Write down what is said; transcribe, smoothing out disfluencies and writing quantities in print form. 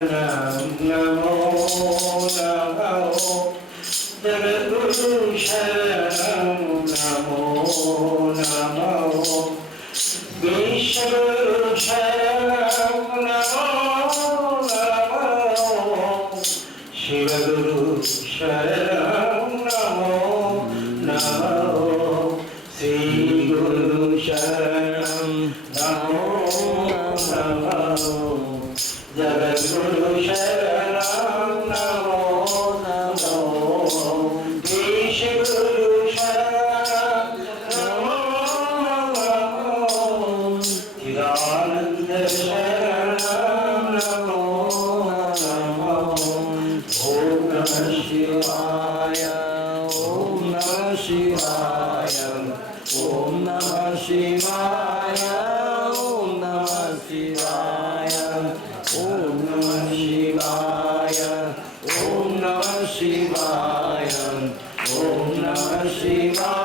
नमो नमो जगद्गुरु शरणं नमो नमो विश्वगुरु शरणं नमो नमो शिवगुरु शरणं नमो नमो श्रीगुरु शरणं नमो नमो जगद्गुरु शरणं नमो नमो ईशगुरु शरणं नमो नमो चिदानंद शरणं नमो नमो ओम नमः शिवाय ओम नमः शिवाय ओम नमः शिवाय ओम नमः शिवाय ओम नमः शिवाय ओम नमः शिवाय ओम नमः शिवाय